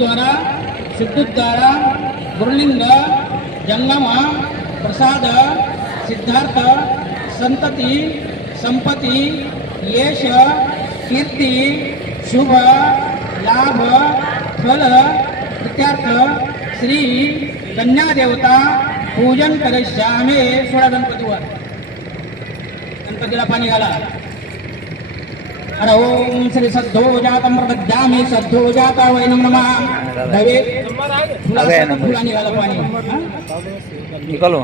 ಗುರುದ್ವಾರ ಸಿದ್ಧದ್ವಾರ ಗುರುಲಿಂಗ ಜಂಗಮ ಪ್ರಸಾದ ಸಿದ್ಧಾರ್ಥ ಸಂತತಿ ಸಂಪತಿ ಯಶ कीर्ती शुभ लाभ फल प्रत्यार्थ श्री कन्या देवता पूजन करिष्यामे सोळा गणपतीवर गणपतीला पाणी घाला अरे ओम श्री सद्धो जातम प्रबद्धामी सद्धो जाता वै नमः दवे अगं, नंबर. फुला निघाला पाणी हा? निकालो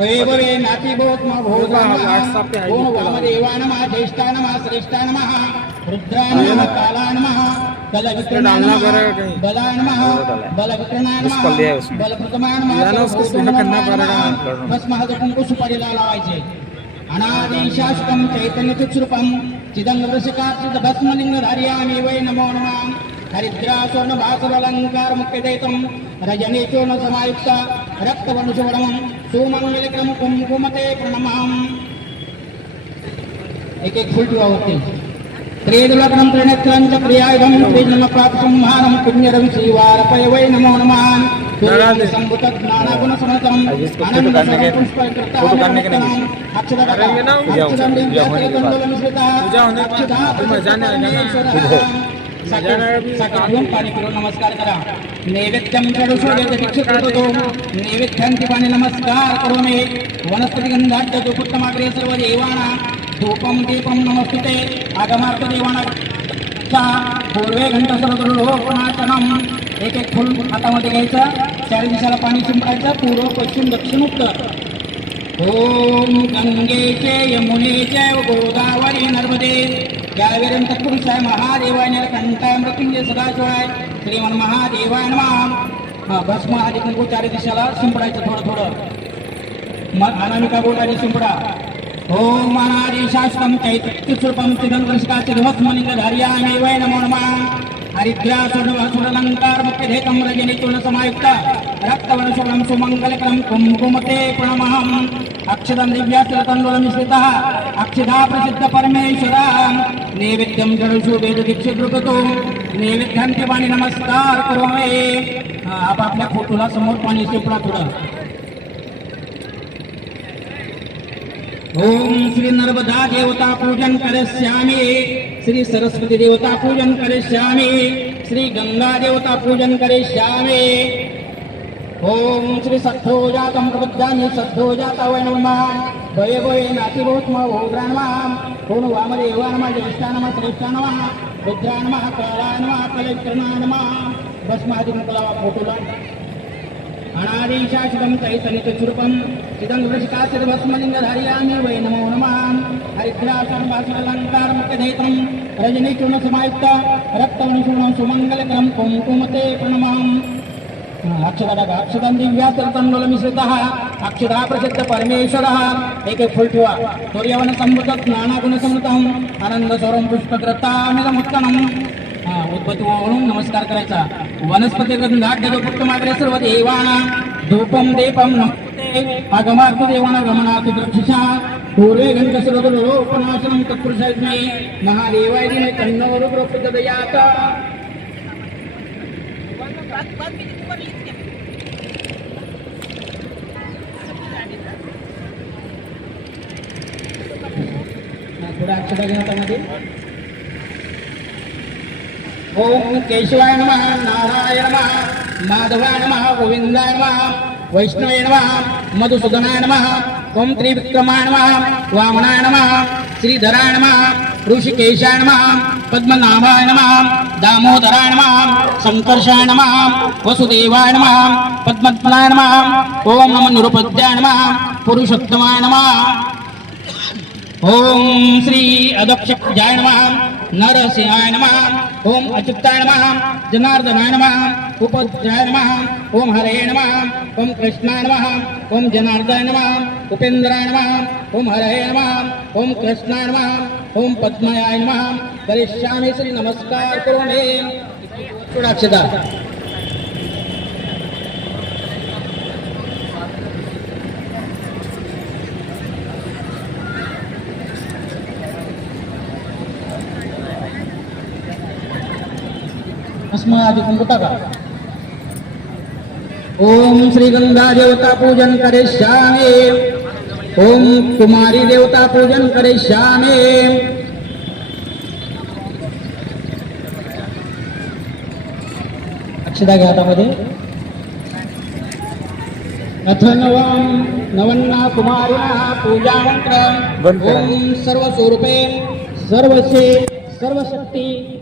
वे भवे नाती भूत म भूत ओम वामदेवा नमः ज्येष्ठा नमः श्रेष्ठा नमः रुद्रा नमः काला नमः बल विक्रणा नमः बला नमः बल विक्रणा जिस पर लिया है नमः उसमें। बल प्रथमा नमः जाना उसको सर्वभूत सुनना नमः करना नमः। पड़ेगा। बस महाजपंकु सुपारीला लावायचे अनादि शाश्वतं चैतन्य चित्स्वरूपं चिदंगवृषिकाचित भस्मलिंग धार्यामि वै नमो नमः हरिद्रा स्वर्ण भासुरलङ्कार मुख्यदैतं रजनी चूर्ण समायुक्त रक्तवनुषवणं सुमंगलक्रम कुंकुमते प्रणमाम एक एक फुल ठेवावरती त्रेदुलग्नं त्रिनेत्रं च क्रियायुधं त्रिजन्मप्राप्तसंहारं पुण्यरं श्रीवारपय वै नमो नमः संभुतज्ञानगुणसमतं अब इसको फोटो करने के- फोटो करने के नहीं। करेंगे ना? पूजा होने के बाद। पूजा होने के बाद अभी मजा नहीं आएगा ना। घेऊन पाणी पिऊन नमस्कार करा। दीक्षित होतो नैवेद्यांती पाणी नमस्कार करू नये वनस्पती गंधाढ्य दुपुत्तमाग्रे सर्व देवाना। धूपम दीपम नमस्तुते आगमार्थ देवाना। पूर्वे घंटा एक एक फुल हातामध्ये घ्यायचं. चार दिशाला पाणी शिंपडायचं पूर्व पश्चिम दक्षिण उत्तर. ओम गंगेचे यमुनेचे गोदावरी नर्मदे. त्यावेळेला तत्पुरुषाय महादेवाय निरकंठाय मृत्युंजय सदाशिवाय. श्रीमन महादेवाय नमः. भस्म आधी कुंकू चार दिशाला शिंपडायचं थोडं थोडं. मग अनामिका बोटाने शिंपडा. ओम अनादि शास्त्रम चैतन्यस्वरूपम चिदंगृष्काचिद्भस्मलिंग धार्यामि वै नमो नमः. हरिद्रा सुरलंकार मुख्यधेकं रजनी चूर्ण समायुक्त रक्तवर्णशोभं सुमङ्गलकरं कुङ्कुमते प्रणमहम् अक्षदं दिव्यास्त्रतण्डुलमिश्रितः अक्षदा प्रसिद्ध परमेश्वरा नैवेद्यं जडुषु वेददीक्षितृगतो नैवेद्यांते पाणी नमस्कार करोमे आपापल्या फोटोला समोर पाणी शिपडा थोडं ओम श्री नर्मदा देवता पूजन करिष्यामि। श्री सरस्वती देवता पूजन करिष्यामि। श्री गंगा देवता पूजन करिष्यामि। ओम श्री सद्धो जातं प्रबुद्धानि सद्धो जाता वै नमः। भये भये नातिभूत्म भोद्रा नमः। ओम वामदेवा नमः ज्येष्ठा नमः श्रेष्ठा नमः रुद्रा नमः అనాదీశాశితం తైతనిత చురుపం ఇదం ఋషికాశిరభస్మలింగధారియామి వై నమో నమ హరిద్రాసర్వాసలంకారముఖదైతం రజనీచూర్ణ సమాయుక్త రక్తమణిచూర్ణం సుమంగళకరం కుంకుమతే ప్రణమాం అక్షరదగ అక్షరం దివ్యాసరతండుల మిశ్రిత అక్షర ప్రసిద్ధ పరమేశ్వర ఏకే ఫుల్టువ సూర్యవన సంవృత జ్ఞానగుణ సంవృతం అనంద స్వరం పుష్పగ్రతామిలముత్తనం हा, उद्भवती म्हणून नमस्कार करायचा. वनस्पती गंधाढ्य पुष्पमाग्रे सर्व देवाना धूपम देपम नमस्ते अगमार्थ देवाना गमनाथ द्रक्षिषा पूर्वे घंट सर्वलोकनाशनं तत्पुरुषाग्ने महादेवाय दिने कन्नवरु प्रपदयाता थोडा अक्षर घ्या हातामध्ये ओम केशवाय नम नारायण नमः माधवाय नमः गोविंदाय नमः वैष्णवे नमः मधुसूदनाय नमः ओम त्रिविक्रमाय नमः वामनाय नमः श्रीधराय नमः ऋषिकेशाय नमः पद्मनाभाय नमः दामोदराय नमः संकर्षाय नमः वसुदेवाय नमः पद्मनाय नमः ओम नम निरुपद्याय नमः पुरुषोत्तमाय नमः ఓం శ్రీ అదక్షప్యాయ నమ నరసింహాయ నమ ఓం అచ్యుతాయ నమ జనార్దనాయ నమ ఉపద్రాయ నమ ఓం హరే నమ ఓం కృష్ణాయ నమ ఓం జనార్దాయ నమ ఉపేంద్రాయ నమ ఓం హరే నమ ఓం కృష్ణాయ నమ ఓం పద్మయాయ నమ. కరిష్యామి శ్రీ నమస్కార కరోణే. అక్షత. टाका ओम श्री गंगा देवता पूजन करे श्यामे। ओम कुमारी देवता पूजन करे श्यामे। अक्षदा घ्या हातामध्ये अथ नवम नवन्ना कुमारिणा पूजा मंत्र बंद करा. ओम सर्व स्वरूपे सर्वसे सर्वशक्ती